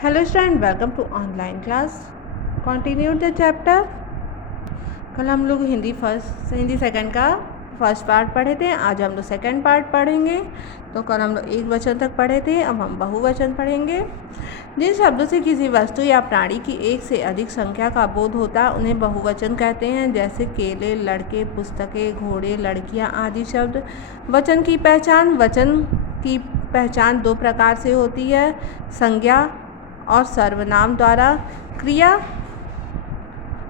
Hello student, welcome to online class. Continue the chapter. कल हम लोग हिंदी सेकंड का फर्स्ट पार्ट पढ़े थे। आज हम लोग सेकंड पार्ट पढ़ेंगे। तो कल हम लोग एक वचन तक पढ़े थे, अब हम बहुवचन पढ़ेंगे। जिन शब्दों से किसी वस्तु या प्राणी की एक से अधिक संख्या का बोध होता है उन्हें बहुवचन कहते हैं, जैसे केले, लड़के, पुस्तकें, घोड़े, लड़कियां आदि शब्द। वचन की पहचान दो प्रकार से होती है, संज्ञा और सर्वनाम द्वारा। क्रिया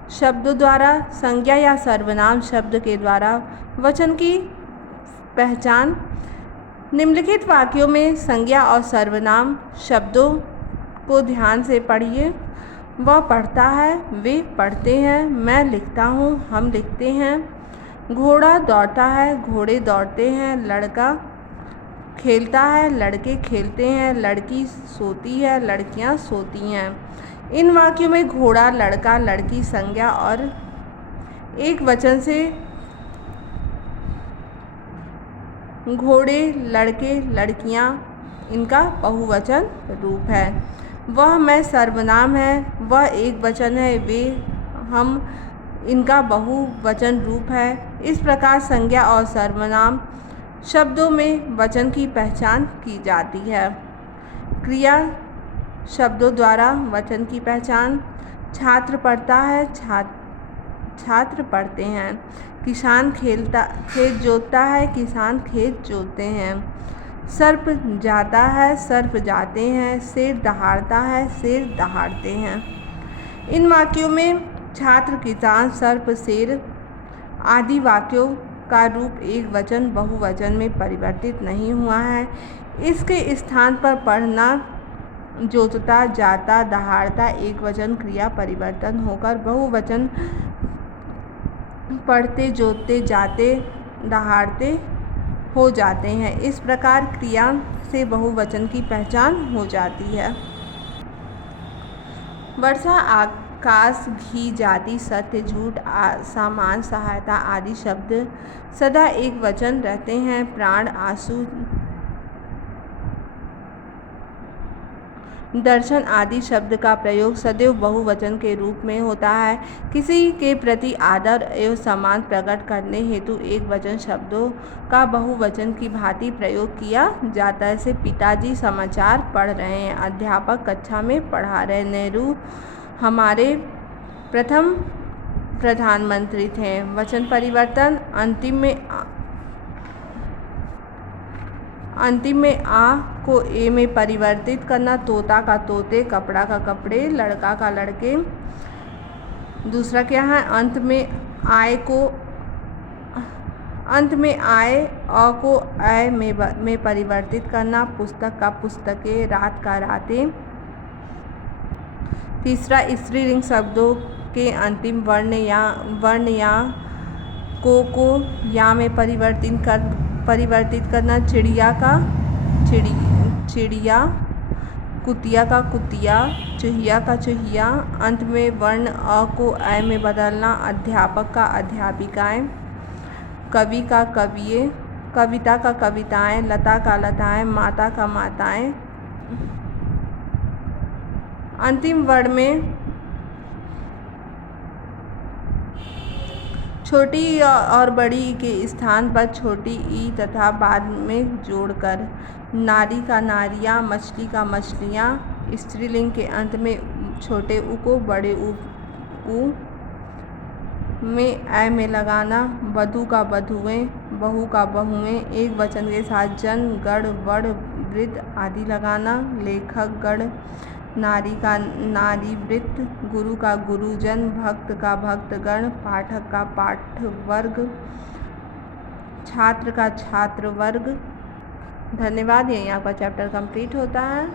शब्दों द्वारा, संज्ञा या सर्वनाम शब्द के द्वारा वचन की पहचान। निम्नलिखित वाक्यों में संज्ञा और सर्वनाम शब्दों को ध्यान से पढ़िए। वह पढ़ता है, वे पढ़ते हैं, मैं लिखता हूँ, हम लिखते हैं। घोड़ा दौड़ता है, घोड़े दौड़ते हैं। लड़का खेलता है, लड़के खेलते हैं। लड़की सोती है, लड़कियां सोती हैं। इन वाक्यों में घोड़ा, लड़का, लड़की संज्ञा और एक वचन से घोड़े, लड़के, लड़कियां इनका बहुवचन रूप है। वह, मैं सर्वनाम है, वह एक वचन है, वे, हम इनका बहुवचन रूप है। इस प्रकार संज्ञा और सर्वनाम शब्दों में वचन की पहचान की जाती है। क्रिया शब्दों द्वारा वचन की पहचान। छात्र पढ़ता है, छात्र पढ़ते हैं। किसान खेत जोतता है, किसान खेत जोतते हैं। सर्प जाता है, सर्प जाते हैं। शेर दहाड़ता है, शेर दहाड़ते हैं। इन वाक्यों में छात्र, किसान, सर्प, शेर आदि वाक्यों का रूप एक वचन बहुवचन में परिवर्तित नहीं हुआ है। इसके स्थान पर पढ़ना, जोतता, जाता, दहाड़ता एक वचन क्रिया परिवर्तन होकर बहुवचन पढ़ते, जोतते, जाते, दहाड़ते हो जाते हैं। इस प्रकार क्रिया से बहुवचन की पहचान हो जाती है। वर्षा, आकाश, घी, जाति, सत्य, झूठ, सामान, सहायता आदि शब्द सदा एक वचन रहते हैं। प्राण, आंसू, दर्शन आदि शब्द का प्रयोग सदैव बहुवचन के रूप में होता है। किसी के प्रति आदर एवं सम्मान प्रकट करने हेतु एक वचन शब्दों का बहुवचन की भांति प्रयोग किया जाता है। जैसे पिताजी समाचार पढ़ रहे हैं, अध्यापक कक्षा में पढ़ा रहे। नेहरू हमारे प्रथम प्रधानमंत्री थे। वचन परिवर्तन। अंतिम में आ को ए में परिवर्तित करना। तोता का तोते, कपड़ा का कपड़े, लड़का का लड़के। दूसरा क्या है, अंत में आए अ को ऐ में परिवर्तित करना। पुस्तक का पुस्तकें, रात का रातें। तीसरा, स्त्रीलिंग शब्दों के अंतिम वर्ण या को या में परिवर्तित करना। चिड़िया का चिड़िया, कुतिया का कुतिया, चूहिया का चूहिया। अंत में वर्ण अ को ऐ में बदलना। अध्यापक का अध्यापिकाएं, कवि का कविये, कविता का कविताएं, लता का लताएं, माता का माताएं। अंतिम वर्ण में छोटी और बड़ी के स्थान पर छोटी ई तथा बाद में जोड़कर। नारी का नारियां, मछली का मछलियां। स्त्रीलिंग के अंत में छोटे उ को बड़े उ में ऐ में लगाना। वधू का वधुएं, बहू का बहुएं। एक वचन के साथ जन, गण, वर्ण, वृत्त आदि लगाना। लेखक गण, नारी का नारी वृत्त, गुरु का गुरुजन, भक्त का भक्तगण, पाठक का पाठवर्ग, छात्र का छात्र वर्ग। धन्यवाद। यहीं आपका चैप्टर कंप्लीट होता है।